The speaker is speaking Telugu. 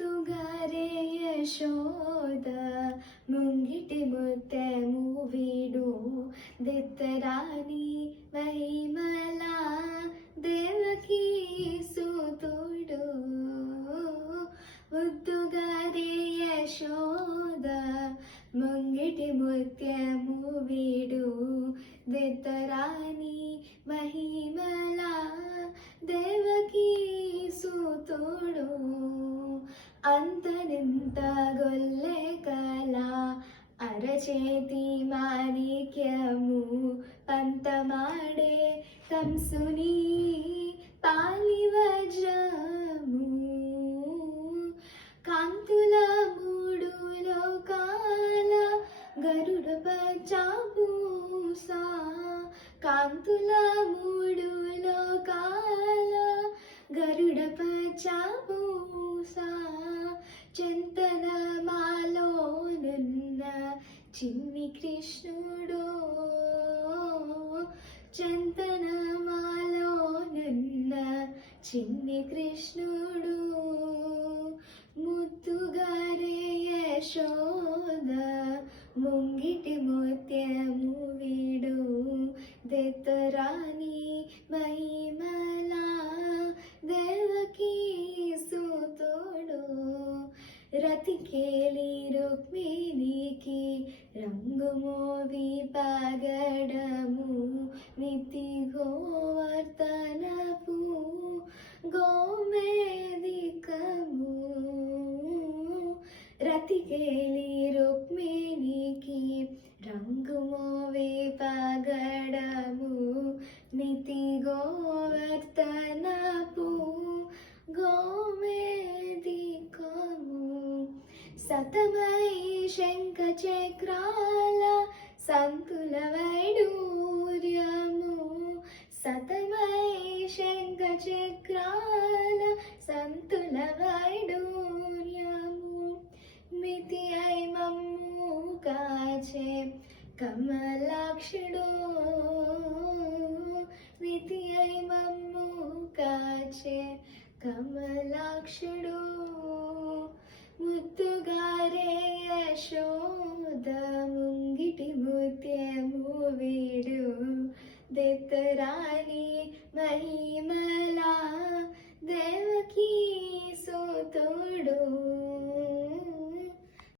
ముద్దుగారే యశోద ముంగిటి ముత్తెము వీడు దిత్తరాని మహిమల దేవకీ సుతుడు. ముద్దుగారే యశోద ముంగిటి ముత్యము వీడు దిత్తరాని మహిమల దేవకీ సుతుడు. అంతరింత గొల్లె కల అరచేతి మాణిక్యము పంతమాడే కంసుని పాలి వజ్రము. కాంతుల మూడు లోకాల గరుడ పచ్చపూస. కాంతుల మూడు లోకాల గరుడ పచ్చపూస. చింతన మాలోనున్న చిన్ని కృష్ణుడు. చింతన మాలోనున్న చిన్ని కృష్ణుడు. ముద్దుగారే యశోద ముంగిటి ముత్యము వీడు దిత్తరాని మహిమల దేవకీ సుతుడు. రతికేలి రుక్మిణికి రంగు మోవి పగడము నితి గోవర్ధనపు గోమేదికము. రతికేలి రుక్మిణికి రంగు మోవి పగడము నితి గోవర్ధనపు గోమేదికము. సతమై శంఖ చక్రాల సంతుల వైడూర్యము. సతమై శంఖ చక్రాల సంతుల వైడూర్యము. మితి అయి మమ్ము కాచే కమలాక్షుడు. మితి అయి మమ్ము కాచే కమలాక్షుడు.